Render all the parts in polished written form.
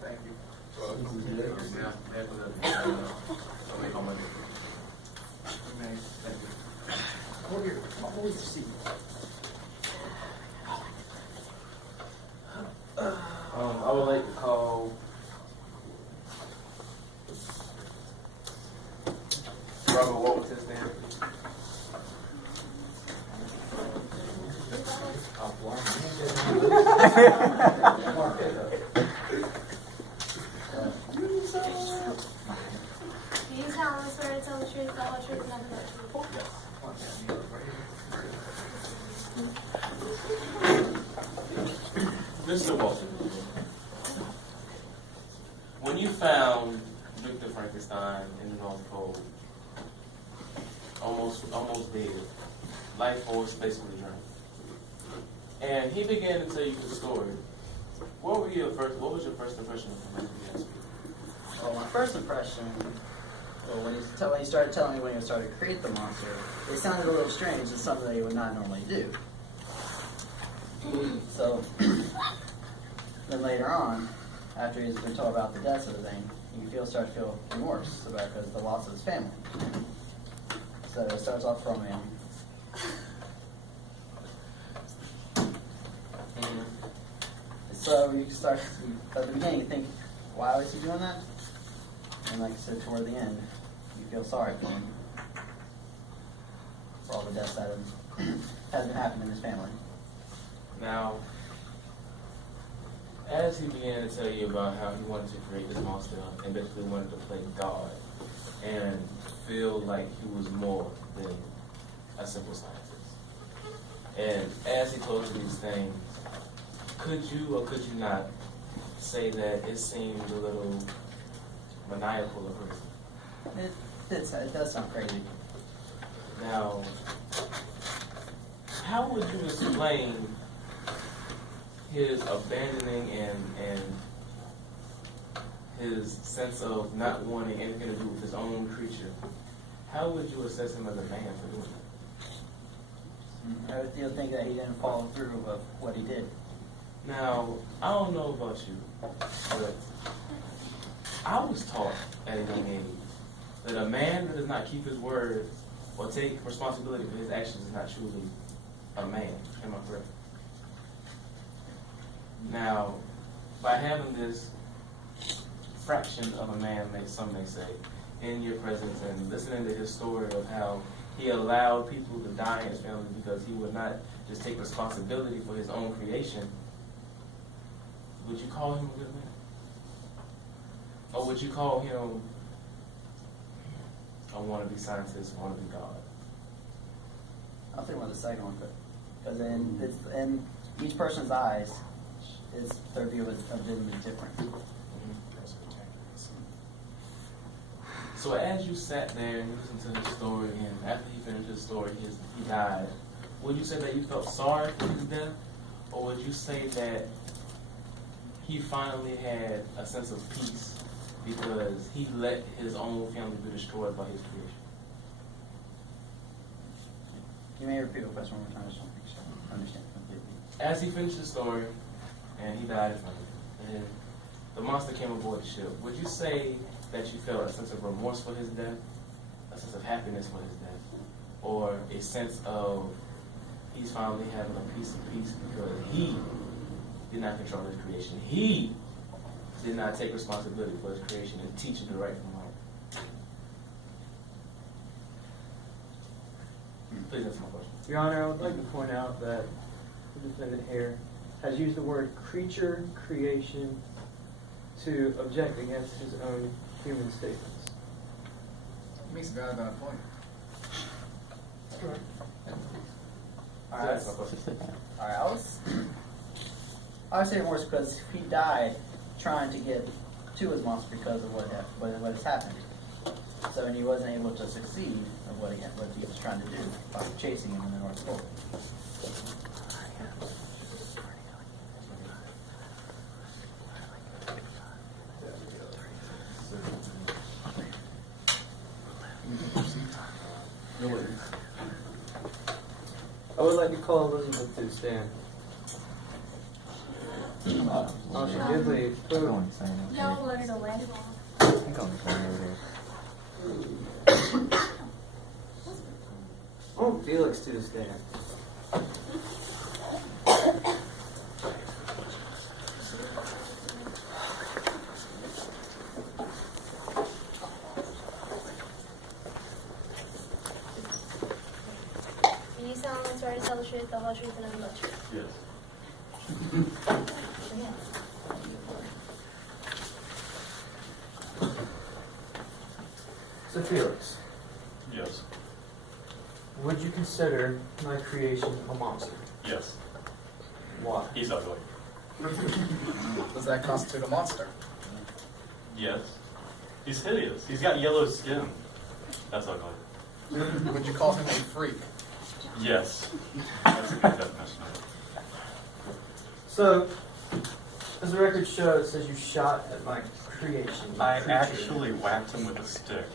Thank you. Hold your, hold your seat. I would like to call Robert, what was his name? Do you tell the story, tell the truth, the whole truth, and nothing but the truth? Mr. Walton, when you found Victor Frankenstein in the North Pole, almost dead, life force basically drained, and he began to tell you the story, what was your first impression of him? Well, my first impression, well, when he started telling me when he started to create the monster, it sounded a little strange. It's something that he would not normally do. So, then later on, after he's been told about the deaths of the thing, he starts to feel remorse about because the loss of his family. So it starts off from him. So you start, at the beginning, you think, why was he doing that? And like I said, toward the end, you feel sorry for him. For all the deaths that has been happening in his family. Now, as he began to tell you about how he wanted to create this monster and basically wanted to play God and feel like he was more than a simple scientist. And as he told you these things, could you or could you not say that it seemed a little maniacal or crazy? It does sound crazy. Now, how would you explain his abandoning and his sense of not wanting anything to do with his own creature? How would you assess him as a man for doing that? I would still think that he didn't follow through with what he did. Now, I don't know about you, but I was taught at a young age that a man that does not keep his word or take responsibility for his actions is not truly a man. Am I correct? Now, by having this fraction of a man, some may say, in your presence and listening to his story of how he allowed people to die in his family because he would not just take responsibility for his own creation, would you call him a good man? Or would you call him a wannabe scientist, wannabe God? I'll think about the second one, because in each person's eyes, their view of them is different. So as you sat there and you listened to his story, and after he finished his story, he died, would you say that you felt sorry for his death? Or would you say that he finally had a sense of peace because he let his own family be destroyed by his creation? You may repeat the question one more time, I just want to make sure I understand completely. As he finished the story, and he died in front of you, and the monster came aboard the ship, would you say that you felt a sense of remorse for his death, a sense of happiness for his death, or a sense of he's finally having a piece of peace because he did not control his creation? He did not take responsibility for his creation and teach him the right from wrong. Please answer my question. Your Honor, I would like to point out that the defendant here has used the word creature creation to object against his own human statements. He makes a very valid point. That's correct. Alright, I would say remorse because he died trying to get to his monster because of what has happened. So and he wasn't able to succeed of what he was trying to do by chasing him in the North Pole. I would like to call Elizabeth to stand. Oh, she did leave. Who? Y'all learned a land. Oh, Felix to the stand. Do you solemnly swear to tell the truth, the whole truth, and nothing but the truth? Yes. So Felix, Yes. would you consider my creation a monster? Yes. Why? He's ugly. Does that constitute a monster? Yes. He's hideous. He's got yellow skin. That's ugly. Would you call him a freak? Yes. That's a good definition of it. So, as the record shows, it says you shot at my creation. I creature. actually whacked him with a stick.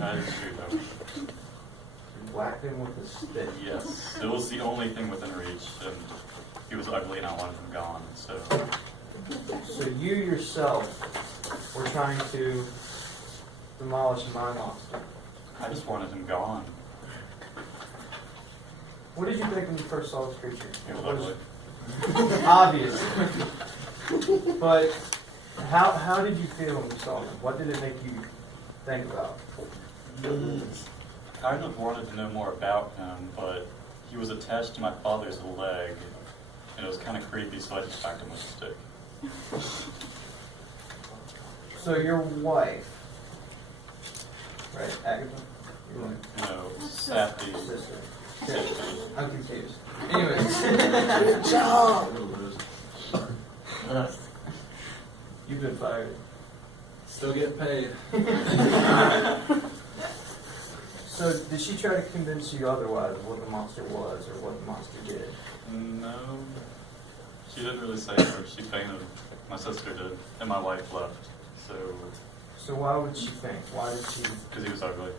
I didn't shoot him. You whacked him with a stick. Yes. It was the only thing within reach, and he was ugly and I wanted him gone, so... So you yourself were trying to demolish my monster. I just wanted him gone. What did you think when you first saw this creature? He was ugly. Obviously. But how did you feel when you saw him? What did it make you think about? Kind of wanted to know more about him, but he was attached to my father's leg, and it was kind of creepy, so I just whacked him with a stick. So your wife, right, Agatha? Your wife. No, Sappy. Sister. Okay. I'm confused. Anyways. Good job! You've been fired. Still getting paid. So did she try to convince you otherwise of what the monster was or what the monster did? No, she didn't really say much. She fainted. My sister did, and my wife left. So why would she faint? Why did she? Because he was ugly.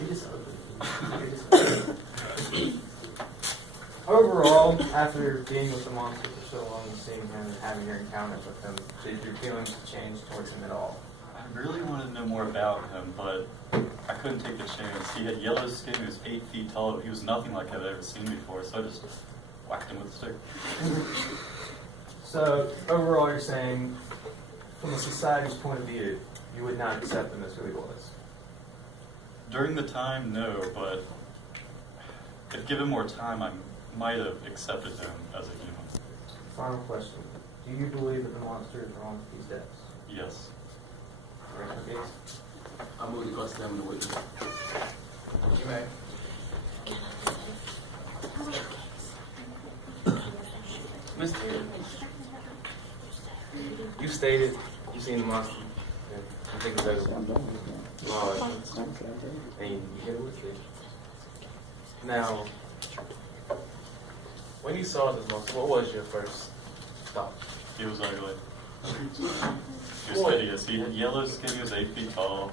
He just ugly. He just ugly. Overall, after being with the monster for so long and seeing him and having your encounters with him, did your feelings change towards him at all? I really wanted to know more about him, but I couldn't take the chance. He had yellow skin. He was 8 feet tall. He was nothing like I've ever seen before, so I just whacked him with a stick. So overall, you're saying, from a society's point of view, you would not accept him as who he was. During the time, no, but if given more time, I might have accepted him as a human. Final question: do you believe that the monster is wrong with these deaths? Yes. Okay. I move to cross-examine the witness. You may. Mr. You stated you seen the monster and you think it's ugly. And you hit it with it. Now, when you saw this monster, what was your first thought? He was ugly. He was hideous. He had yellow skin. He was 8 feet tall.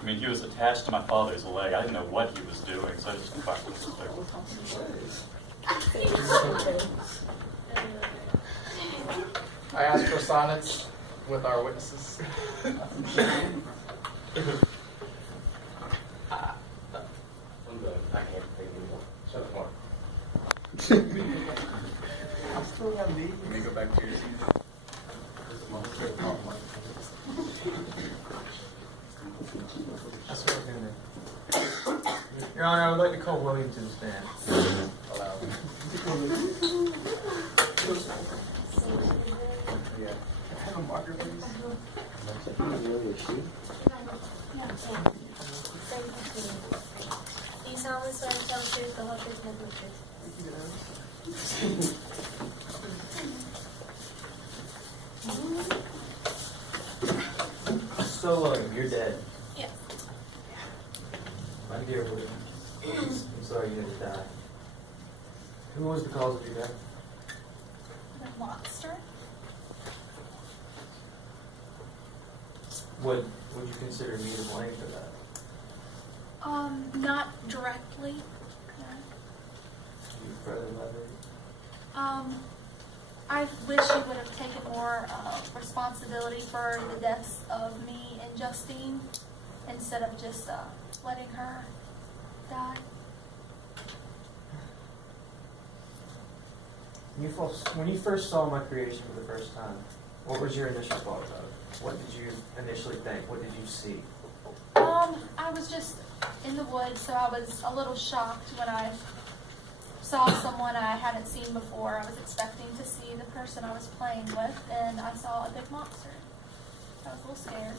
I mean, he was attached to my father's leg. I didn't know what he was doing, so I just whacked him with a stick. I asked for silence with our witnesses. I'm good. I can't take anymore. Shut up, Mark. Let me go back to your seat. That's what I was gonna do. Your Honor, I would like to call William to the stand. Allow me. Yeah. Have a marker, please. Do you solemnly swear to tell the truth, the whole truth, and nothing but the truth? So, William, you're dead. Yes. My dear William, I'm sorry you had to die. Who was the cause of your death? The monster? Would you consider me to blame for that? Not directly. You further elaborate? I wish you would have taken more responsibility for the deaths of me and Justine instead of just letting her die. When you first saw my creation for the first time, what was your initial thought of it? What did you initially think? What did you see? I was just in the woods, so I was a little shocked when I saw someone I hadn't seen before. I was expecting to see the person I was playing with, and I saw a big monster. I was a little scared.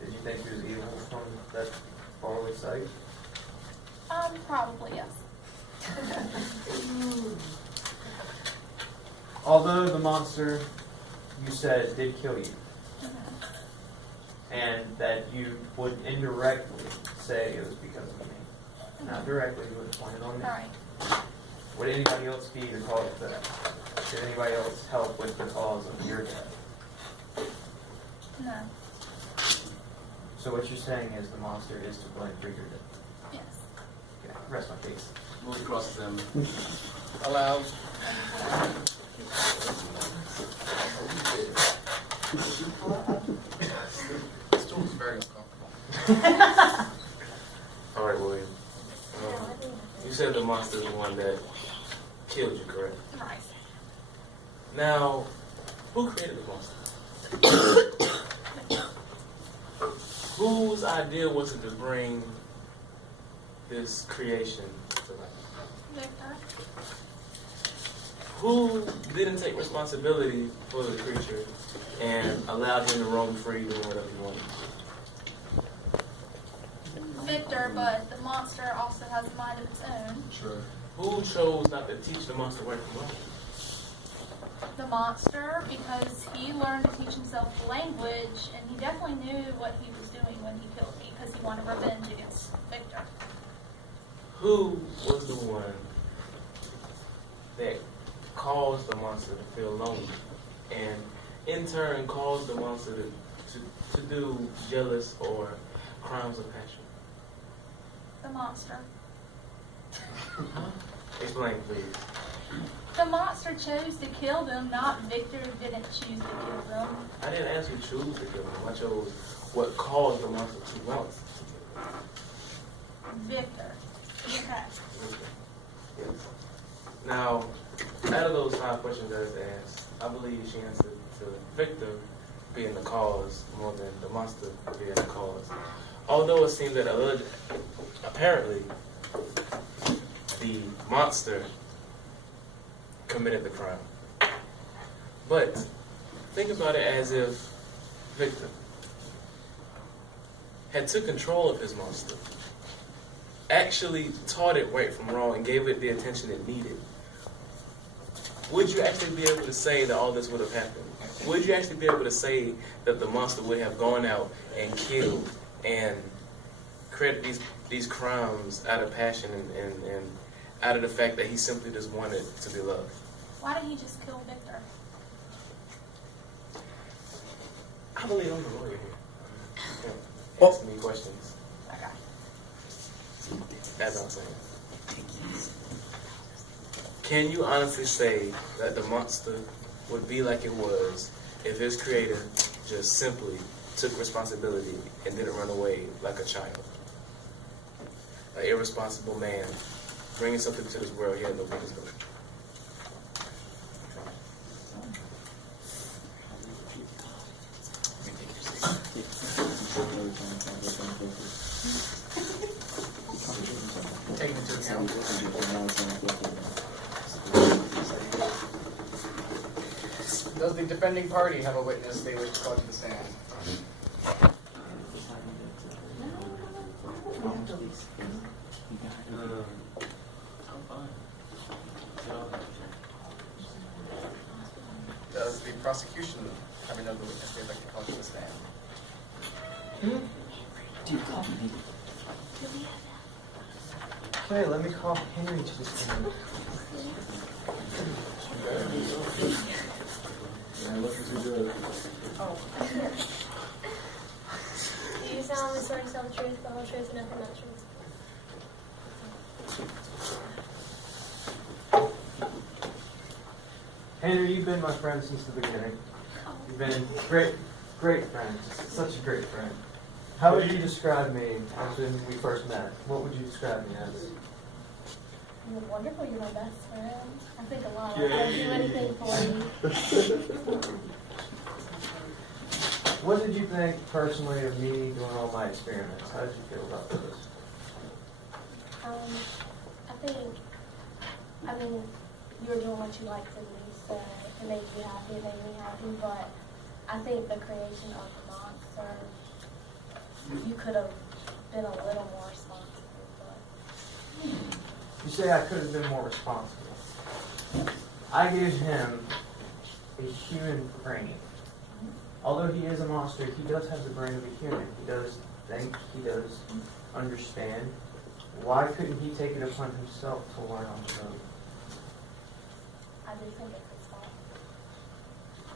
Did you think he was evil from that faraway sight? Probably, yes. Although the monster, you said, did kill you, and that you would indirectly say it was because of me. Not directly, you would have pointed on me. All right. Would anybody else be the cause of that? Did anybody else help with the cause of your death? No. So what you're saying is the monster is to blame for your death? Yes. Okay, rest my case. Move across them. Allowed. This stool is very uncomfortable. All right, William. You said the monster is the one that killed you, correct? Right. Now, who created the monster? Whose idea was it to bring this creation to life? Victor. Who didn't take responsibility for the creature and allowed him to roam free doing whatever he wanted? Victor, but the monster also has a mind of its own. Sure. Who chose not to teach the monster where to roam? The monster, because he learned to teach himself language, and he definitely knew what he was doing when he killed me, because he wanted revenge against Victor. Who was the one that caused the monster to feel lonely, and in turn caused the monster to do jealous or crimes of passion? The monster. Explain, please. The monster chose to kill them, not Victor didn't choose to kill them. I didn't ask you choose to kill him. I chose what caused the monster to want to kill him. Victor. Okay. Yes. Now, out of those 5 questions that was asked, I believe she answered to Victor being the cause more than the monster being the cause. Although it seemed that apparently the monster committed the crime. But think about it as if Victor had took control of his monster, actually taught it right from wrong, and gave it the attention it needed. Would you actually be able to say that all this would have happened? Would you actually be able to say that the monster would have gone out and killed and created these crimes out of passion and out of the fact that he simply just wanted to be loved? Why didn't he just kill Victor? I believe I'm the lawyer here. Ask me questions, Okay. as I'm saying. Can you honestly say that the monster would be like it was if its creator just simply took responsibility and didn't run away like a child? An irresponsible man bringing something to this world he had no business doing. Taking into account. Does the defending party have a witness they wish to call to the stand? Does the prosecution have another witness they'd like to call to the stand? Okay, let me call Henry to the stand. Do you solemnly swear to tell the truth, the whole truth, and nothing but the truth? Henry, you've been my friend since the beginning. You've been a great friend. Just such a great friend. How would you describe me as when we first met? What would you describe me as? You're wonderful. You're my best friend. I think a lot. I'll do anything for you. What did you think personally of me doing all my experiments? How did you feel about those? I mean, you were doing what you liked to do, so it made you happy, it made me happy, but I think the creation of the monster, you could have been a little more responsible, but... You say I could have been more responsible. I gave him a human brain. Although he is a monster, he does have the brain of a human. He does think, he does understand. Why couldn't he take it upon himself to learn on his own? I do think it's his fault.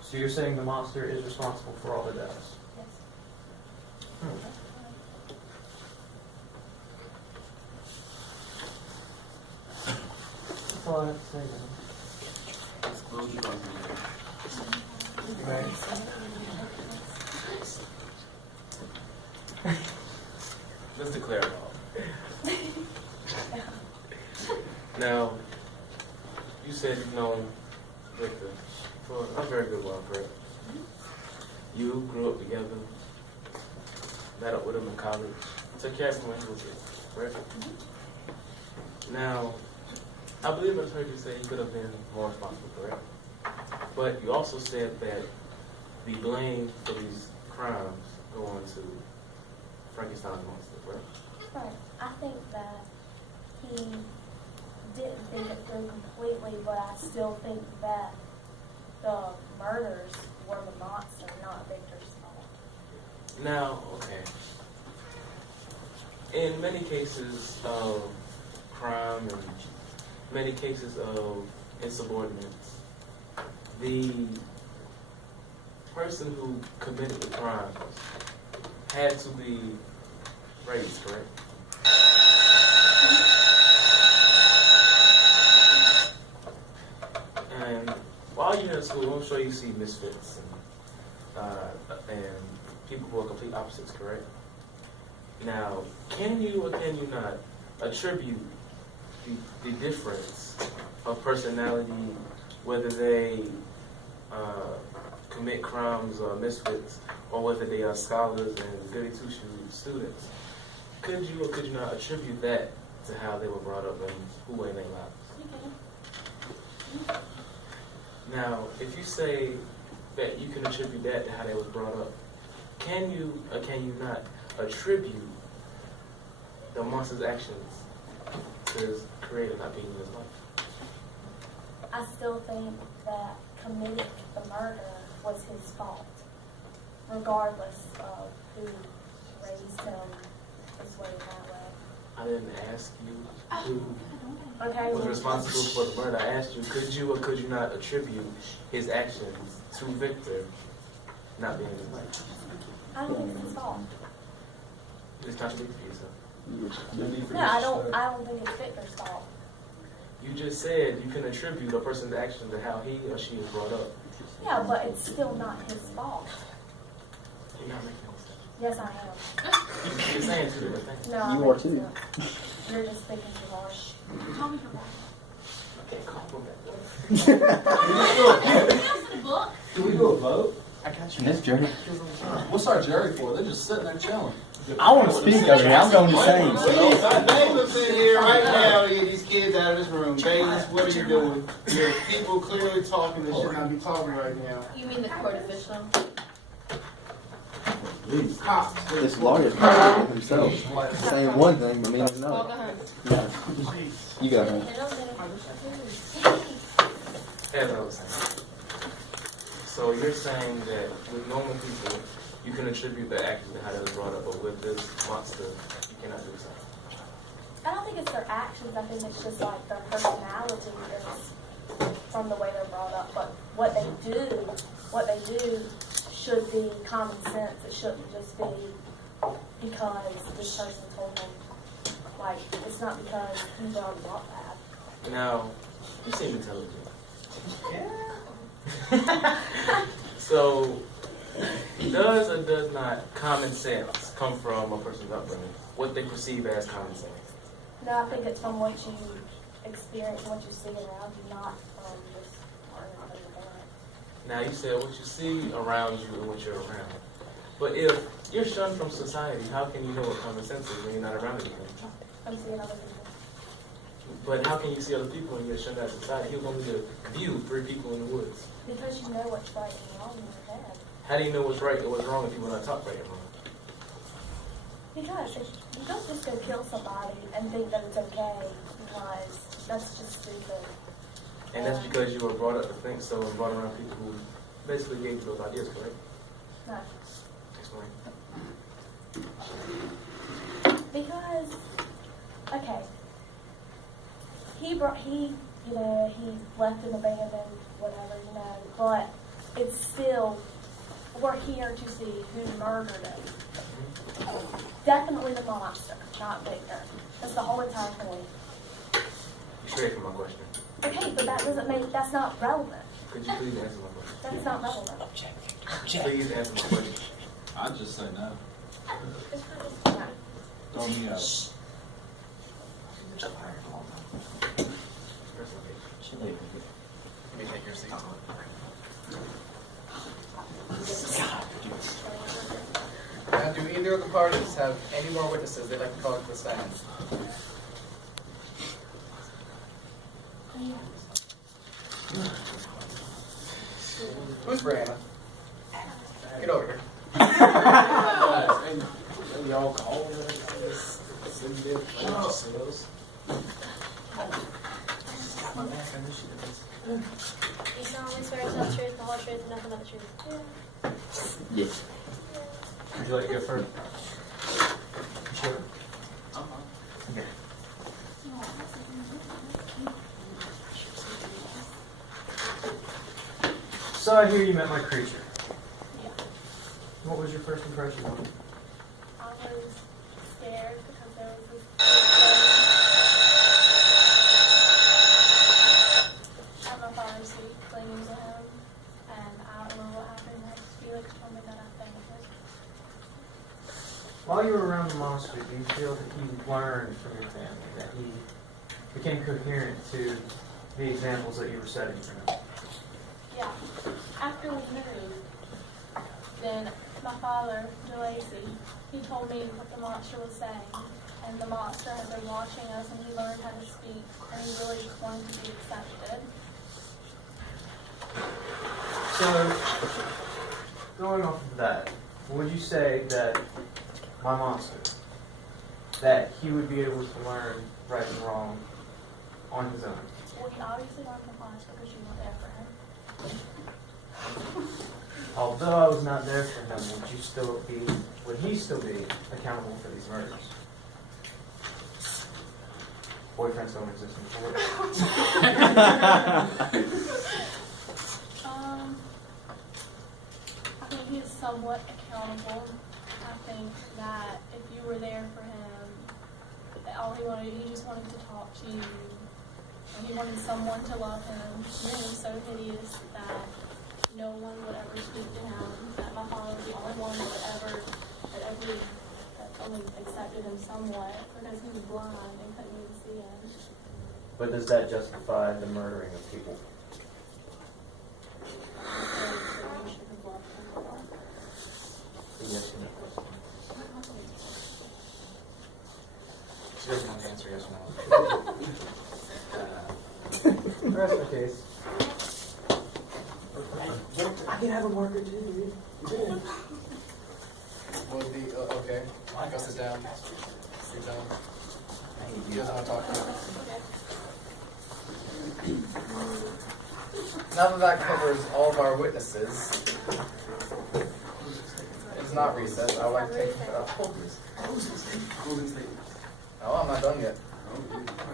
So you're saying the monster is responsible for all the deaths? Yes. That's all I have to say, man. Let's declare it all. Now, you said you've known Victor for a very good while, correct? You grew up together, met up with him in college, took care of him when he was here, correct? Now, I believe I heard you say he could have been more responsible, correct? But you also said that the blame for these crimes go on to Frankenstein's monster, correct? Right. I think that he didn't think it through completely, but I still think that the murders were the monster, not Victor's fault. Now, okay. In many cases of crime and many cases of insubordinates, the person who committed the crime had to be raised, correct? And while you're in school, I'm sure you see misfits and people who are complete opposites, correct? Now, can you or can you not attribute the difference of personality, whether they commit crimes or misfits, or whether they are scholars and goody two-shoes students? Could you or could you not attribute that to how they were brought up and who way they lives? Now, if you say that you can attribute that to how they was brought up, can you or can you not attribute the monster's actions to his creator not being in his life? I still think that committing the murder was his fault, regardless of who raised him this way and that way. I didn't ask you who Okay. was responsible for the murder. I asked you, could you or could you not attribute his actions to Victor not being in his life? I don't think it's his fault. Just contradict yourself. No, I don't think it's Victor's fault. You just said you can attribute a person's action to how he or she is brought up. Yeah, but it's still not his fault. You're not making any sense. Yes, I am. You're saying two different things. No, You I are think too. so. You're just thinking too harsh. Tell me your Okay, compliment. Can we do a vote? I got you. That's Jerry. What's our Jerry for? They're just sitting there chilling. I want to speak over here. I'm going to sing. Bailiff's in here right now to get these kids out of this room. Bailiff, what are you doing? There are people clearly talking that should not be talking right now. You mean the court official? Cops. This lawyer's probably himself saying one thing, but meaning Well, another. go ahead. Yeah. You go ahead. As I was saying. So you're saying that with normal people, you can attribute the action to how they was brought up, but with this monster, you cannot do so. I don't think it's their actions. I think it's just like their personality is from the way they're brought up. But what they do should be common sense. It shouldn't just be because this person told them. Like, it's not because he brought them up bad. Now, you seem intelligent. Yeah. So, does or does not common sense come from a person's upbringing? What they perceive as common sense? No, I think it's from what you experience, what you see around you, not from just learning from your parents. Now, you said what you see around you and what you're around. But if you're shunned from society, how can you know what common sense is when you're not around anything? I'm seeing other people. But how can you see other people when you're shunned out of society? You'll only view 3 people in the woods. Because you know what's right and wrong in your head. How do you know what's right and what's wrong if people are not taught right and wrong? Because you don't just go kill somebody and think that it's okay, because that's just stupid. And that's because you were brought up to think so and brought around people who basically gave you those ideas, correct? No. Explain. Because, okay, he left and abandoned, whatever, but it's still, we're here to see who murdered him. Definitely the monster, not Victor. That's the whole entire point. You straight from my question. Okay, but that doesn't make, that's not relevant. Could you please answer my question? That's not relevant. Please answer my question. I'd just say no. No. Throw me out. Let me take your seat. Now, do either of the parties have any more witnesses they'd like to call to the stand? Who's Brianna? Get over here. Y'all call You solemnly swear to tell the truth, the whole truth, and nothing but the truth. Yes. Would you like to go first? Sure. Okay. So I hear you met my creature. Yeah. What was your first impression of him? I was scared because there was this at my father's seat clinging to him, and I don't know what happened next. Felix told me that I fainted. While you were around the monster, do you feel that he learned from your family, that he became coherent to the examples that you were setting for him? Yeah. After we moved, then my father, DeLacy, he told me what the monster was saying. And the monster had been watching us, and he learned how to speak, and he really wanted to be accepted. So, going off of that, would you say that my monster, that he would be able to learn right and wrong on his own? Well, he obviously learned from us because you weren't there for him. Although I was not there for him, would he still be accountable for these murders? Boyfriends don't exist in court. I think he is somewhat accountable. I think that if you were there for him, he just wanted to talk to you. And he wanted someone to love him. He was so hideous that no one would ever speak to him. That my father was the only one that only accepted him somewhat because he was blind and couldn't even see him. But does that justify the murdering of people? Yes or no? She doesn't want to answer yes or no. Rest my case. I can have a marker too. Okay. Go sit down. Sit down. He doesn't want to talk to you. Now that covers all of our witnesses, it's not recess. I would like to take Oh, I'm not done yet.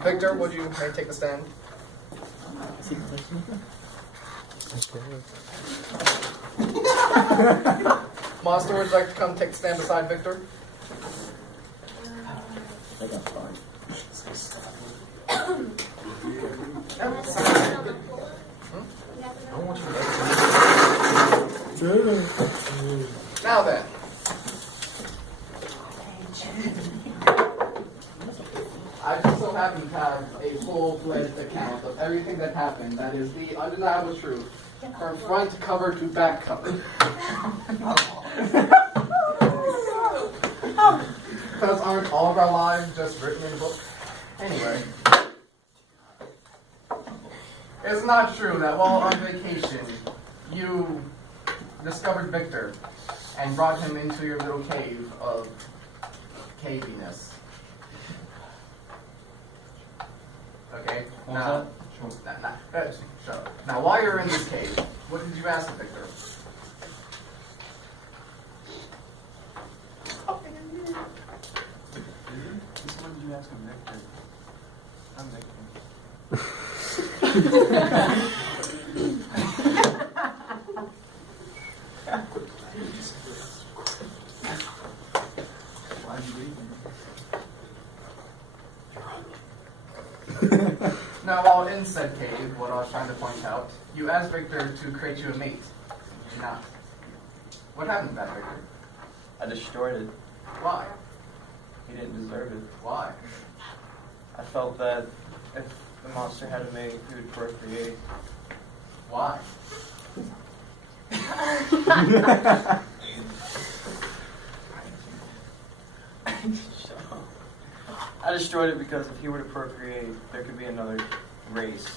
Victor, would you maybe take the stand? Monster, would you like to come take the stand beside Victor? I think I'm fine. You have to know. I want you to Now then. I just so happen to have a full-fledged account of everything that happened. That is the undeniable truth, from front cover to back cover. Because aren't all of our lives just written in a book? Anyway. It's not true that while on vacation, you discovered Victor and brought him into your little cave of caviness. Okay? Now, shut up. Now, while you're in this cave, what did you ask of Victor? What did you ask him, Victor? I'm Victor. Why'd you leave me? Now, while in said cave, what I was trying to point out, you asked Victor to create you a mate. You did not. What happened to that, Victor? I destroyed it. Why? He didn't deserve it. Why? I felt that if the monster had a mate, he would procreate. Why? I destroyed it because if he were to procreate, there could be another race